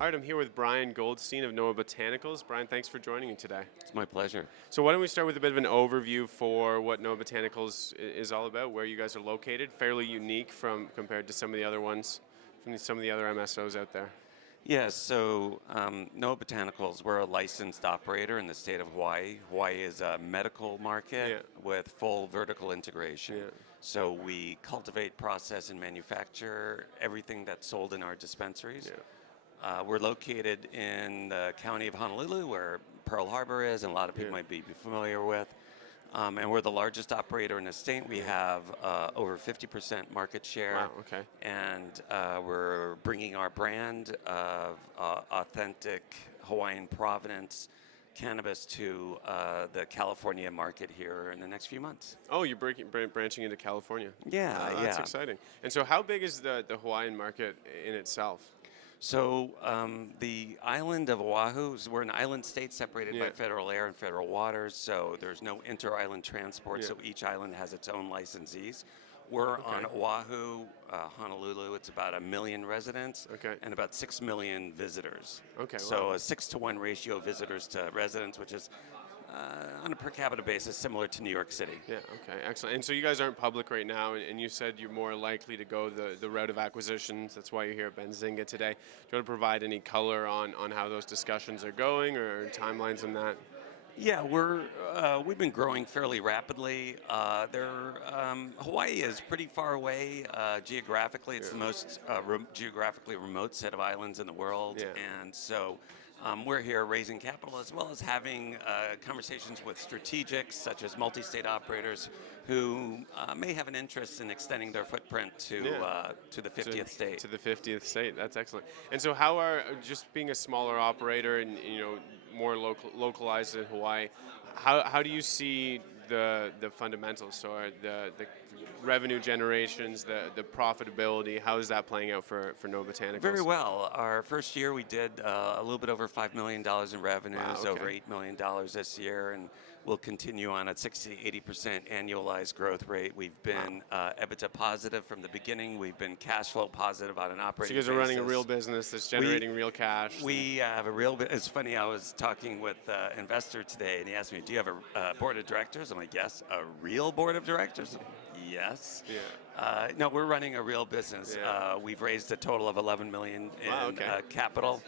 All right, I'm here with Brian Goldstein of Noa Botanicals. Brian, thanks for joining me today. It's my pleasure. So why don't we start with a bit of an overview for what Noa Botanicals is all about, where you guys are located, fairly unique compared to some of the other ones, from some of the other MSOs out there. Yes, so Noa Botanicals, we're a licensed operator in the state of Hawaii. Hawaii is a medical market with full vertical integration. Yeah. So we cultivate, process, and manufacture everything that's sold in our dispensaries. Yeah. We're located in the county of Honolulu, where Pearl Harbor is, and a lot of people might be familiar with. And we're the largest operator in the state. We have over 50% market share. Wow, okay. And we're bringing our brand of authentic Hawaiian provenance cannabis to the California market here in the next few months. Oh, you're branching into California. Yeah, That's exciting. And so how big is the Hawaiian market in itself? So the island of Oahu, we're an island state separated by federal air and federal waters, so there's no inter-island transport, so each island has its own licensees. We're on Oahu, Honolulu. It's about 1 million residents and about 6 million visitors. So a 6-to-1 ratio of visitors to residents, which is on a per capita basis, similar to New York City. Yeah, okay, excellent. And so you guys aren't public right now, and you said you're more likely to go the route of acquisitions. That's why you're here at Benzinga today. Do you want to provide any color on how those discussions are going or timelines on that? Yeah, we've been growing fairly rapidly. Hawaii is pretty far away geographically. It's the most geographically remote set of islands in the world, and so we're here raising capital as well as having conversations with strategics such as multi-state operators who may have an interest in extending their footprint to the 50th state. To the 50th state. That's excellent. And so how are, just being a smaller operator and more localized in Hawaii, how do you see the fundamentals? So the revenue generations, the profitability, how is that playing out for Noa Botanicals? Very well. Our first year we did a little bit over $5 million in revenues, over $8 million this year, and we'll continue on at 60-80% annualized growth rate. We've been EBITDA positive from the beginning. We've been cash flow positive on an operating basis. So you guys are running a real business that's generating real cash. We have a real It's funny, I was talking with an investor today, and he asked me, do you have a board of directors? I'm like, yes. A real board of directors? Yes. Yeah. No, we're running a real business. Yeah. We've raised a total of $11 million in capital.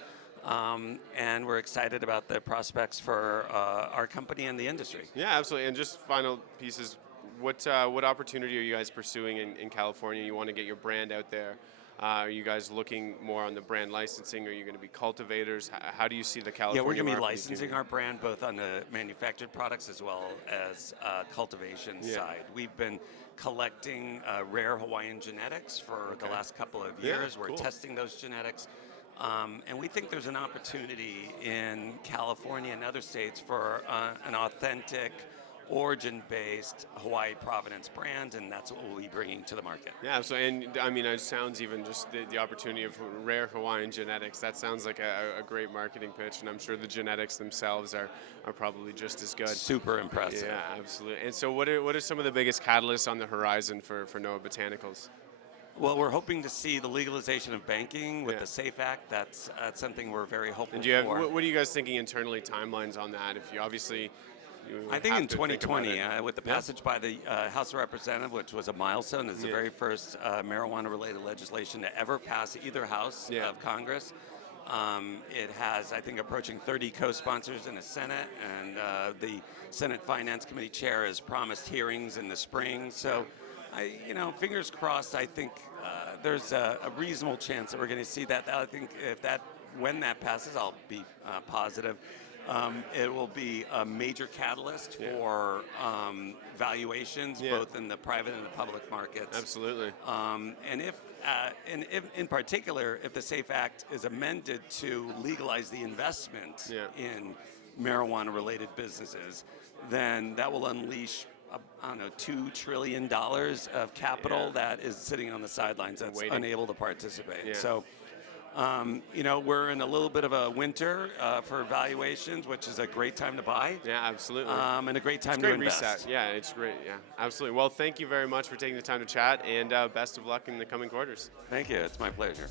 And we're excited about the prospects for our company and the industry. Yeah, absolutely. And just final pieces, what opportunity are you guys pursuing in California? You want to get your brand out there. Are you guys looking more on the brand licensing? Are you going to be cultivators? How do you see the California market? Yeah, we're going to be licensing our brand both on the manufactured products as well as cultivation side. We've been collecting rare Hawaiian genetics for the last couple of years. We're testing those genetics. And we think there's an opportunity in California and other states for an authentic, origin-based Hawaii provenance brand, and that's what we'll be bringing to the market. Yeah, so, and I mean, it sounds even just the opportunity of rare Hawaiian genetics, that sounds like a great marketing pitch, and I'm sure the genetics themselves are probably just as good. Super impressive. Yeah, absolutely. And so what are some of the biggest catalysts on the horizon for Noa Botanicals? Well, we're hoping to see the legalization of banking with the SAFE Act. That's something we're very hopeful and do you have, for. What are you guys thinking internally, timelines on that? If you obviously... I think in 2020, with the passage by the House of Representatives, which was a milestone, it's the very first marijuana-related legislation to ever pass either house of Congress. It has, I think, approaching 30 co-sponsors in the Senate, and the Senate Finance Committee chair has promised hearings in the spring. So, fingers crossed. I think there's a reasonable chance that we're going to see that. I think when that passes, I'll be positive. It will be a major catalyst for valuations, both in the private and the public markets. Absolutely. And if in particular, if the SAFE Act is amended to legalize the investment in marijuana-related businesses, then that will unleash, $2 trillion of capital that is sitting on the sidelines that's unable to participate. Yeah. So. We're in a little bit of a winter for valuations, which is a great time to buy. Yeah, absolutely. And a great time to invest. Reset. Yeah, it's great. Yeah, absolutely. Well, thank you very much for taking the time to chat, and best of luck in the coming quarters. Thank you. It's my pleasure.